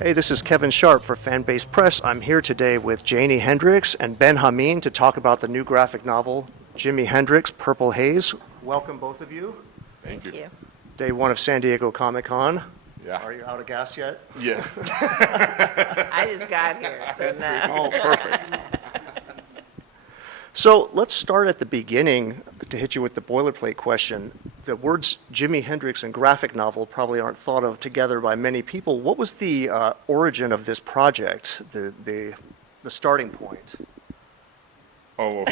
Hey, this is Kevin Sharp for Fanbase Press. I'm here today with Janie Hendrix and Ben Ha Meen to talk about the new graphic novel, Jimi Hendrix, Purple Haze. Welcome, both of you. Thank you. Day one of San Diego Comic-Con. Yeah. Are you out of gas yet? Yes. I just got here, so no. Oh, perfect. So let's start at the beginning to hit you with the boilerplate question. The words Jimi Hendrix and graphic novel probably aren't thought of together by many people. What was the origin of this project, the starting point? Oh,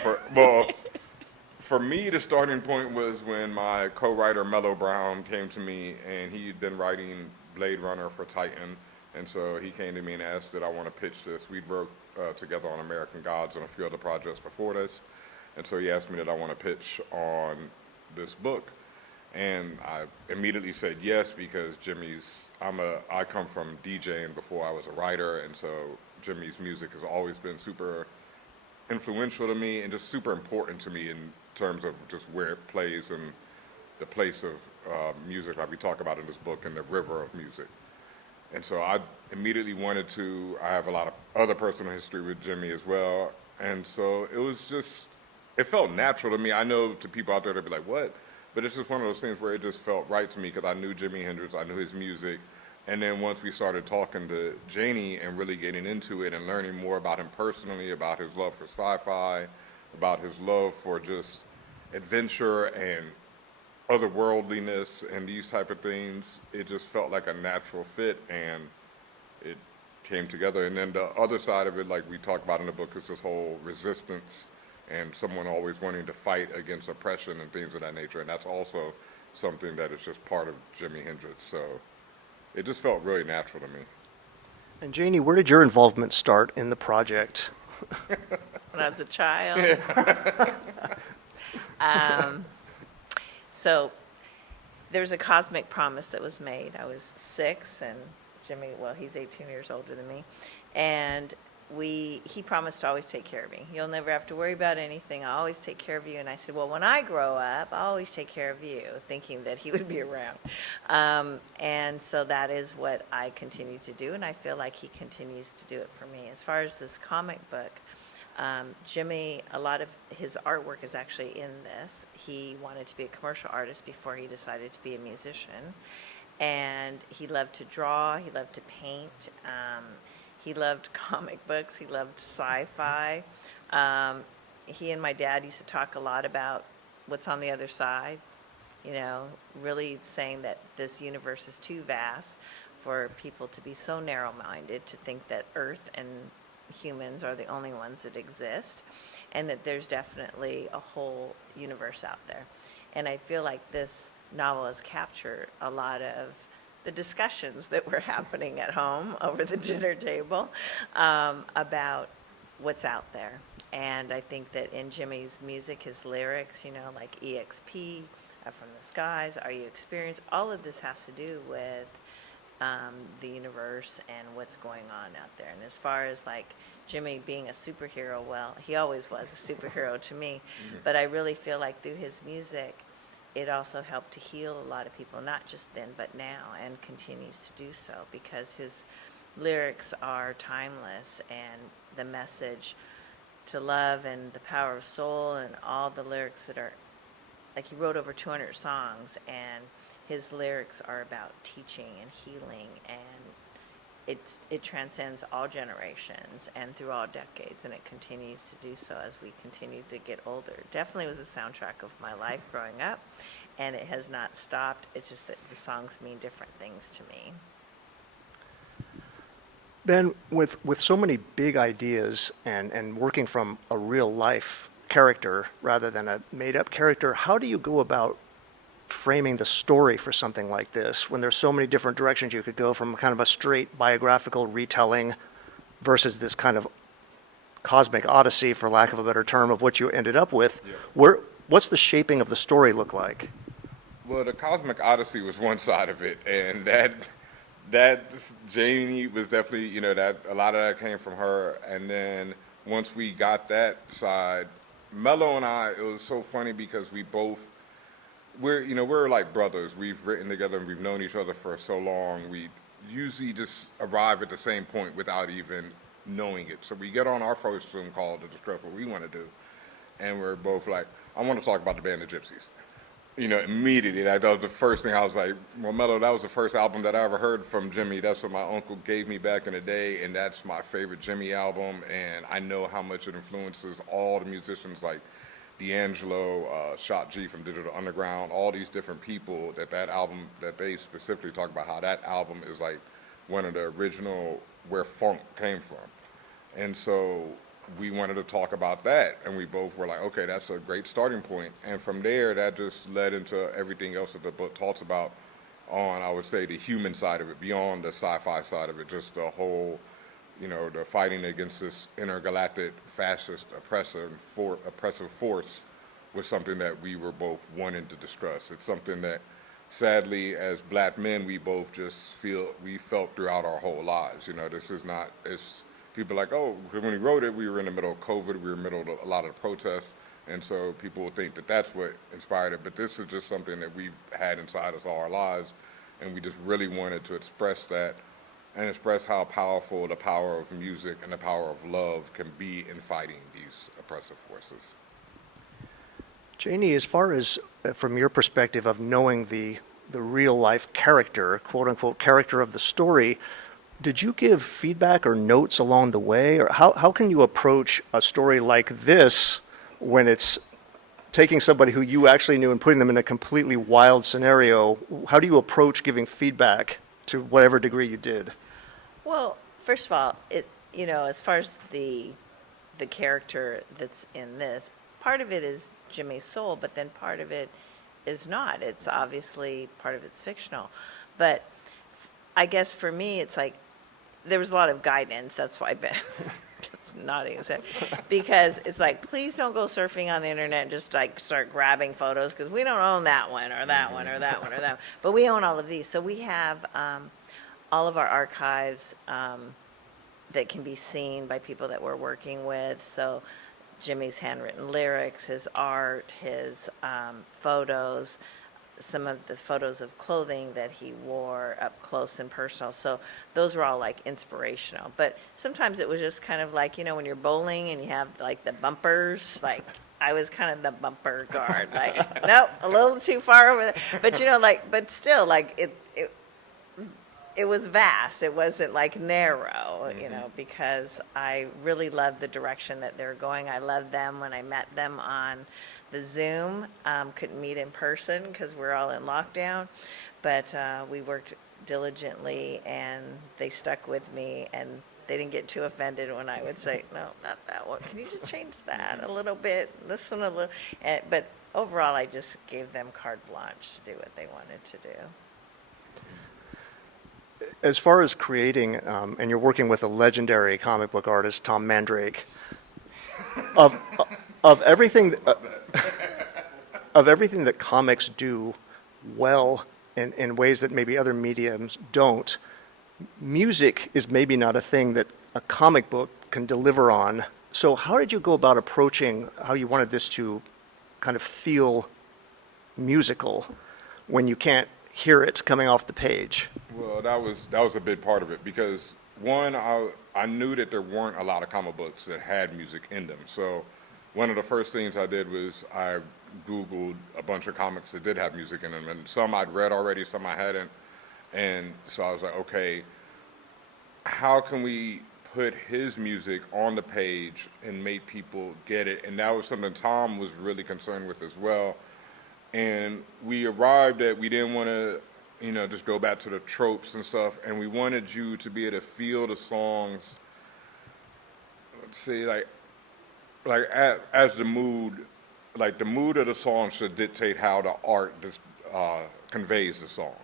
for me, the starting point was when my co-writer Mello Brown came to me, and he'd been writing Blade Runner for Titan, and so he came to me and asked that I want to pitch this. We'd worked together on American Gods and a few other projects before this, and so he asked me that I want to pitch on this book, and I immediately said yes because I come from DJing before I was a writer, and so Jimmy's music has always been super influential to me and just super important to me in terms of just where it plays and the place of music, like we talk about in this book, and the river of music. And so I immediately wanted to, I have a lot of other personal history with Jimmy as well, and so it felt natural to me. I know to people out there, they'll be like, what? But it's just one of those things where it just felt right to me because I knew Jimi Hendrix, I knew his music, and then once we started talking to Janie and really getting into it and learning more about him personally, about his love for sci-fi, about his love for just adventure and otherworldliness and these type of things, it just felt like a natural fit, and it came together. And then the other side of it, like we talk about in the book, is this whole resistance and someone always wanting to fight against oppression and things of that nature, and that's also something that is just part of Jimi Hendrix. So it just felt really natural to me. And Janie, where did your involvement start in the project? When I was a child. So there's a cosmic promise that was made. I was 6, and Jimmy, well, he's 18 years older than me, and he promised to always take care of me. You'll never have to worry about anything. I'll always take care of you. And I said, well, when I grow up, I'll always take care of you, thinking that he would be around. And so that is what I continue to do, and I feel like he continues to do it for me. As far as this comic book, Jimmy, a lot of his artwork is actually in this. He wanted to be a commercial artist before he decided to be a musician. And he loved to draw, he loved to paint, he loved comic books, he loved sci-fi. He and my dad used to talk a lot about what's on the other side, really saying that this universe is too vast for people to be so narrow-minded, to think that Earth and humans are the only ones that exist, and that there's definitely a whole universe out there. And I feel like this novel has captured a lot of the discussions that were happening at home over the dinner table about what's out there. And I think that in Jimmy's music, his lyrics, like EXP, From the Skies, Are You Experienced, all of this has to do with the universe and what's going on out there. And as far as like Jimmy being a superhero, well, he always was a superhero to me, but I really feel like through his music, it also helped to heal a lot of people, not just then, but now, and continues to do so, because his lyrics are timeless, and the message to love and the power of soul and all the lyrics that are, like, he wrote over 200 songs, and his lyrics are about teaching and healing, and it transcends all generations and through all decades, and it continues to do so as we continue to get older. Definitely was a soundtrack of my life growing up, and it has not stopped. It's just that the songs mean different things to me. Ben, with so many big ideas and working from a real life character rather than a made-up character, how do you go about framing the story for something like this when there's so many different directions you could go, from kind of a straight biographical retelling versus this kind of cosmic odyssey, for lack of a better term, of what you ended up with? Yeah. What's the shaping of the story look like? Well, the cosmic odyssey was one side of it, and that Janie was definitely, that a lot of that came from her. And then once we got that side, Mello and I, it was so funny because we're like brothers. We've written together and we've known each other for so long. usually just arrive at the same point without even knowing it. So we get on our first Zoom call to discuss what we want to do, and we're both like, I want to talk about the band of Gypsies. You know, immediately, that was the first thing I was like, well, Mello, that was the first album that I ever heard from Jimmy. That's what my uncle gave me back in the day, and that's my favorite Jimmy album, and I know how much it influences all the musicians like D'Angelo, Shot G from Digital Underground, all these different people that album, that they specifically talk about how that album is like one of the original where funk came from. And so we wanted to talk about that, and we both were like, okay, that's a great starting point. And from there, that just led into everything else that the book talks about on, I would say, the human side of it, beyond the sci-fi side of it, just the whole, you know, the fighting against this intergalactic fascist oppressive force was something that we were both wanting to discuss. It's something that, sadly, as black men, we both just felt throughout our whole lives. You know, this is not, it's, people are like, oh, because when we wrote it, we were in the middle of COVID, we were in the middle of a lot of the protests, and so people will think that that's what inspired it, but this is just something that we've had inside us all our lives, and we just really wanted to express that and express how powerful the power of music and the power of love can be in fighting these oppressive forces. Janie, as far as from your perspective of knowing the real life character, quote unquote character of the story, did you give feedback or notes along the way? Or how can you approach a story like this when it's taking somebody who you actually knew and putting them in a completely wild scenario? How do you approach giving feedback to whatever degree you did? Well, first of all, you know, as far as the character that's in this, part of it is Jimmy's soul, but then part of it is not. It's obviously part of it's fictional. But I guess for me, it's like, there was a lot of guidance. That's why Ben is nodding his head. Because it's like, please don't go surfing on the internet and just like start grabbing photos, because we don't own that one or that one or that one or that one. But we own all of these. So we have all of our archives that can be seen by people that we're working with. So Jimmy's handwritten lyrics, his art, his photos, some of the photos of clothing that he wore up close and personal. So those were all like inspirational. But sometimes it was just kind of like, you know, when you're bowling and you have like the bumpers, like I was kind of the bumper guard, like, nope, a little too far over there. But, you know, like, but still, like, it was vast. It wasn't like narrow, you know, because I really loved the direction that they're going. I loved them when I met them on the Zoom. Couldn't meet in person because we're all in lockdown, but we worked diligently, and they stuck with me, and they didn't get too offended when I would say, no, not that one. Can you just change that a little bit? This one a little. But overall, I just gave them carte blanche to do what they wanted to do. As far as creating, and you're working with a legendary comic book artist, Tom Mandrake, of everything that comics do well in ways that maybe other mediums don't, music is maybe not a thing that a comic book can deliver on. So how did you go about approaching how you wanted this to kind of feel musical when you can't hear it coming off the page? Well, that was a big part of it, because one, I knew that there weren't a lot of comic books that had music in them. So one of the first things I did was I Googled a bunch of comics that did have music in them, and some I'd read already, some I hadn't. And so I was like, okay, how can we put his music on the page and make people get it? And that was something Tom was really concerned with as well. And we arrived at, we didn't want to, you know, just go back to the tropes and stuff, and we wanted you to be able to feel the songs, let's see, like as the mood, like the mood of the song should dictate how the art conveys the song.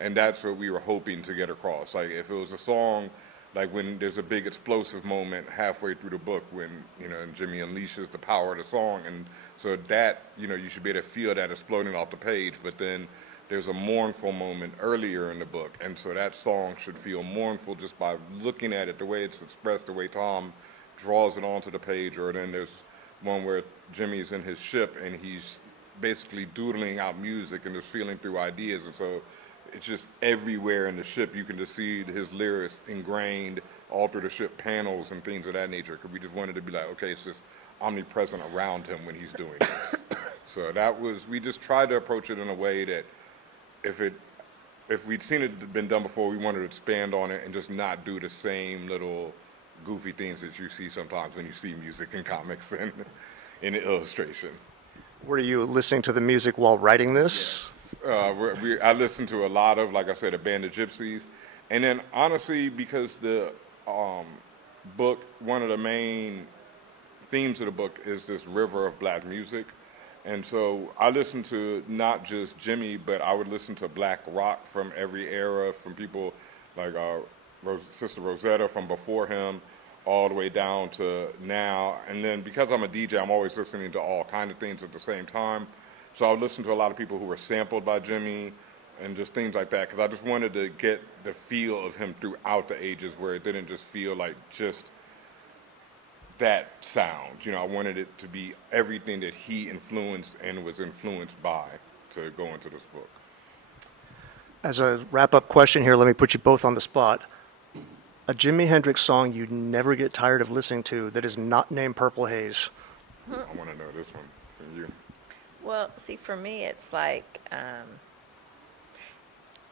And that's what we were hoping to get across. Like if it was a song, like when there's a big explosive moment halfway through the book when, you know, and Jimmy unleashes the power of the song, and so that, you know, you should be able to feel that exploding off the page, but then there's a mournful moment earlier in the book, and so that song should feel mournful just by looking at it, the way it's expressed, the way Tom draws it onto the page. Or then there's one where Jimmy's in his ship and he's basically doodling out music and just feeling through ideas, and so it's just everywhere in the ship. You can just see his lyrics ingrained all through the ship panels and things of that nature. Because we just wanted to be like, okay, it's just omnipresent around him when he's doing this. So that was, we just tried to approach it in a way that if we'd seen it been done before, we wanted to expand on it and just not do the same little goofy things that you see sometimes when you see music in comics and in the illustration. Were you listening to the music while writing this? I listened to a lot of, like I said, a Band of Gypsies. And then honestly, because the book, one of the main themes of the book is this river of black music. And so I listened to not just Jimmy, but I would listen to black rock from every era, from people like Sister Rosetta from before him, all the way down to now. And then because I'm a DJ, I'm always listening to all kinds of things at the same time. So I would listen to a lot of people who were sampled by Jimmy and just things like that, because I just wanted to get the feel of him throughout the ages, where it didn't just feel like just that sound. You know, I wanted it to be everything that he influenced and was influenced by to go into this book. As a wrap-up question here, let me put you both on the spot. A Jimi Hendrix song you never get tired of listening to that is not named Purple Haze. I want to know this one from you. Well, see, for me, it's like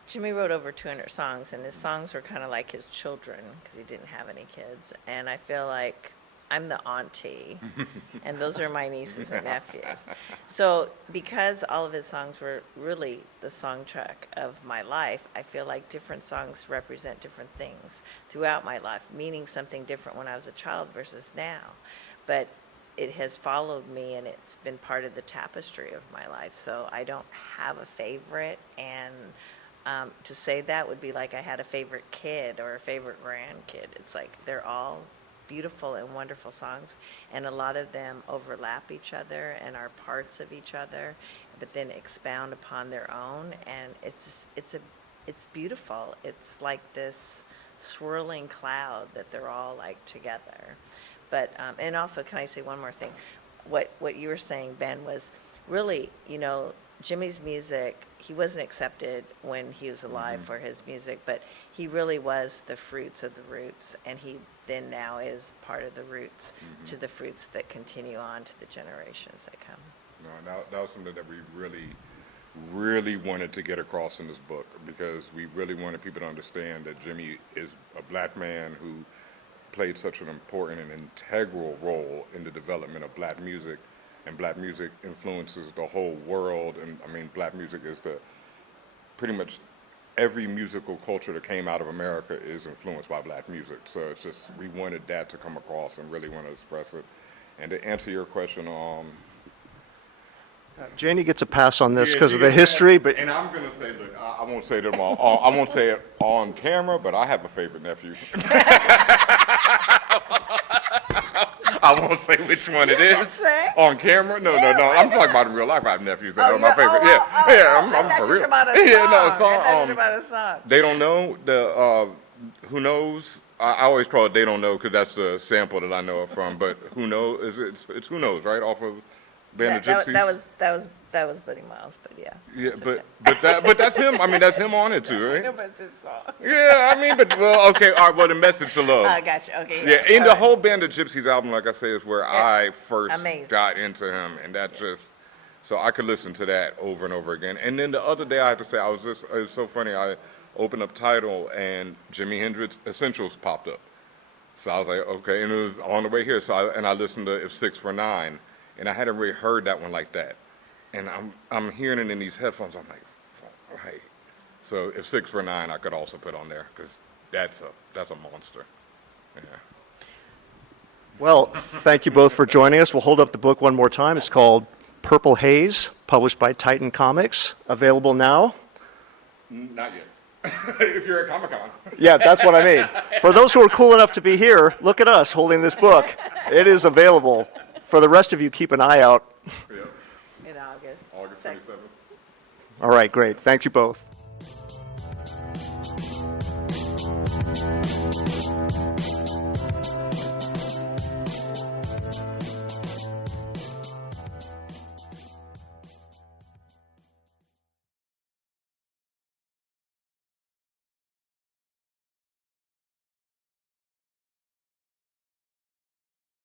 Jimmy wrote over 200 songs, and his songs were kind of like his children because he didn't have any kids. And I feel like I'm the auntie, and those are my nieces and nephews. So because all of his songs were really the soundtrack of my life, I feel like different songs represent different things throughout my life, meaning something different when I was a child versus now. But it has followed me, and it's been part of the tapestry of my life. So I don't have a favorite, and to say that would be like I had a favorite kid or a favorite grandkid. It's like they're all beautiful and wonderful songs, and a lot of them overlap each other and are parts of each other, but then expound upon their own, and it's beautiful. It's like this swirling cloud that they're all like together. But and also, can I say one more thing? What you were saying, Ben, was really, you know, Jimmy's music, he wasn't accepted when he was alive for his music, but he really was the fruits of the roots, and he then now is part of the roots to the fruits that continue on to the generations that come. No, that was something that we really wanted to get across in this book, because we really wanted people to understand that Jimmy is a black man who played such an important and integral role in the development of black music, and black music influences the whole world. And I mean, black music is pretty much every musical culture that came out of America is influenced by black music. So it's just, we wanted that to come across and really want to express it. And to answer your question, Janie gets a pass on this because of the history, but and I'm gonna say, look, I won't say them all. I won't say it on camera, but I have a favorite nephew. I won't say which one it is say? on camera. No. I'm talking about in real life. I have nephews that are my favorite. I'm for real. About a song. They Don't Know. The Who Knows. I always call it They Don't Know because that's the sample that I know it from. But Who Knows? It's Who Knows, right? Off of Band of Gypsies. That was Buddy Miles, but yeah. Yeah, but that's him. I mean, that's him on it too, right? No, but it's his song. Yeah, I mean, but well, okay, all right. Well, the message to love. I gotcha. Okay. Yeah, in the whole Band of Gypsies album, like I say, is where I first got into him, and that just, so I could listen to that over and over again. And then the other day, I have to say, it was so funny. I opened up Tidal, and Jimi Hendrix Essentials popped up. So I was like, okay, and it was on the way here. So I listened to If 6 Were 9, and I hadn't really heard that one like that. And I'm hearing it in these headphones. I'm like, right. So If 6 Were 9, I could also put on there because that's a monster. Yeah. well, thank you both for joining us. We'll hold up the book one more time. It's called Purple Haze, published by Titan Comics. Available now. Not yet. If you're at Comic-Con. Yeah, that's what I mean. For those who are cool enough to be here, look at us holding this book. It is available. For the rest of you, keep an eye out. Yeah. In August. August 27th. All right, great. Thank you both.